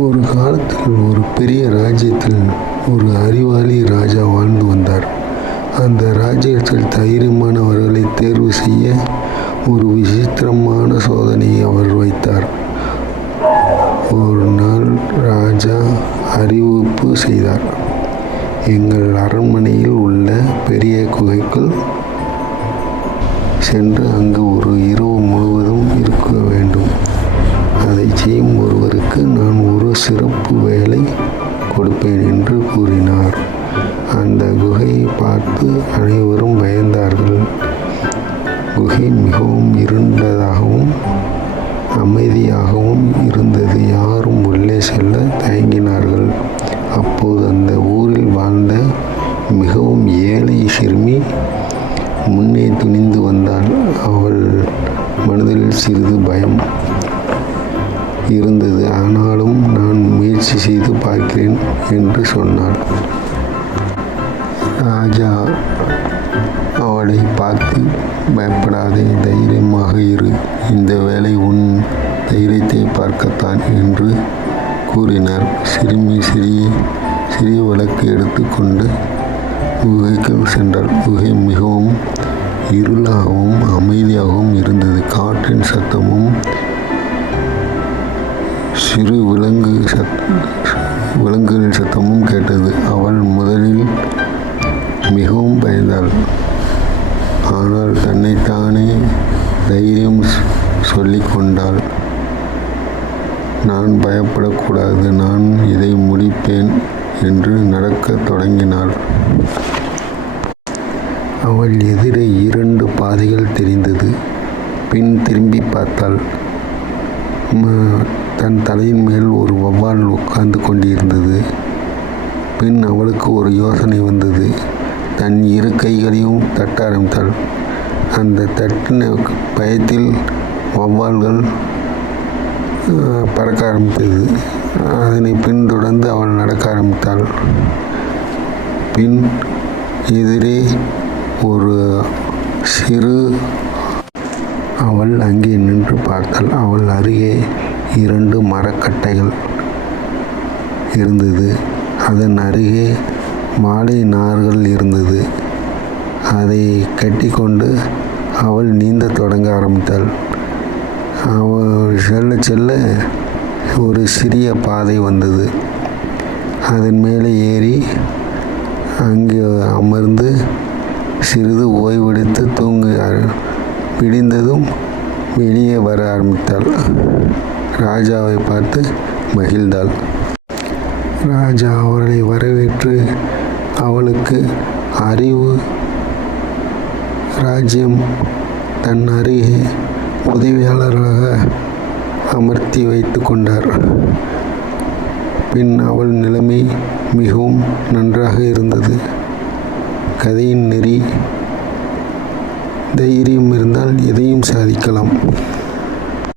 ஒரு காலத்தில் ஒரு பெரிய ராஜ்யத்தில் ஒரு அறிவாளி ராஜா வாழ்ந்து வந்தார். அந்த ராஜ்யத்தில் தைரியமானவர்களை தேர்வு செய்ய ஒரு விசித்திரமான சோதனையை அவர் வைத்தார். ஒரு நாள் ராஜா அறிவிப்பு செய்தார், எங்கள் அரண்மனையில் உள்ள பெரிய குகைக்குள் சென்று அங்கு ஒரு இரவு முழுவதும் இருக்க வேண்டும். அதை செய்யும் ஒருவருக்கு நான் ஒரு சிறப்பு வேலை கொடுப்பேன் என்று கூறினார். அந்த குகையை பார்த்து அனைவரும் பயந்தார்கள். குகை மிகவும் இருண்டதாகவும் அமைதியாகவும் இருந்தது. யாரும் உள்ளே செல்ல தயங்கினார்கள். அப்போது அந்த ஊரில் வாழ்ந்த மிகவும் ஏழை சிறுமி முன்னே துணிந்து வந்தாள். அவள் மனதில் சிறிது பயம் இருந்தது. ஆனாலும் நான் முயற்சி செய்து பார்க்கிறேன் என்று சொன்னாள். ராஜா அவளை பார்த்து, பயப்படாதே, தைரியமாக இரு, இந்த வேலை உன் தைரியத்தை பார்க்கத்தான் என்று கூறினார். சிறுமி சிறிய விளக்கு எடுத்துக்கொண்டு குகைக்குள் சென்றாள். குகை மிகவும் இருளாகவும் அமைதியாகவும் இருந்தது. காற்றின் சத்தமும் சிறு விலங்குகளின் சத்தமும் கேட்டது. அவள் முதலில் மிகவும் பயந்தாள். ஆனால் தன்னைத்தானே தைரியம் சொல்லிக் கொண்டாள். நான் பயப்படக்கூடாது, நான் இதை முடிப்பேன் என்று நடக்கத் தொடங்கினாள். அவள் எதிரே 2 பாதைகள் தெரிந்தது. பின் திரும்பி பார்த்தாள். தன் தலையின் மேல் ஒரு வௌவால் உட்கார்ந்து கொண்டிருந்தது. பின் அவளுக்கு ஒரு யோசனை வந்தது. தன் 2 கைகளையும் தட்ட ஆரம்பித்தாள். அந்த தட்டின பயத்தில் வௌவால்கள் பறக்க ஆரம்பித்தது. அதனை பின்தொடர்ந்து அவள் நடக்க ஆரம்பித்தாள். பின் எதிரே ஒரு அவள் அங்கே நின்று பார்த்தாள். அவள் அருகே 2 மரக்கட்டைகள் இருந்தது. அதன் அருகே வாழை நார்கள் இருந்தது. அதை கட்டிக்கொண்டு அவள் நீந்த தொடங்க ஆரம்பித்தாள். அவள் செல்ல ஒரு சிறிய பாதை வந்தது. அதன் மேலே ஏறி அங்கே அமர்ந்து சிறிது ஓய்வெடுத்து தூங்குகிறாள். விடிந்ததும் வெளியே வர ஆரம்பித்தாள். ராஜாவை பார்த்து மகிழ்ந்தாள். ராஜா அவளை வரவேற்று அவளுக்கு ராஜ்யம் தன் அருகே உதவியாளராக அமர்த்தி வைத்து கொண்டார். பின் அவள் நிலைமை மிகவும் நன்றாக இருந்தது. கதையின் நெறி, தைரியம் இருந்தால் எதையும் சாதிக்கலாம்.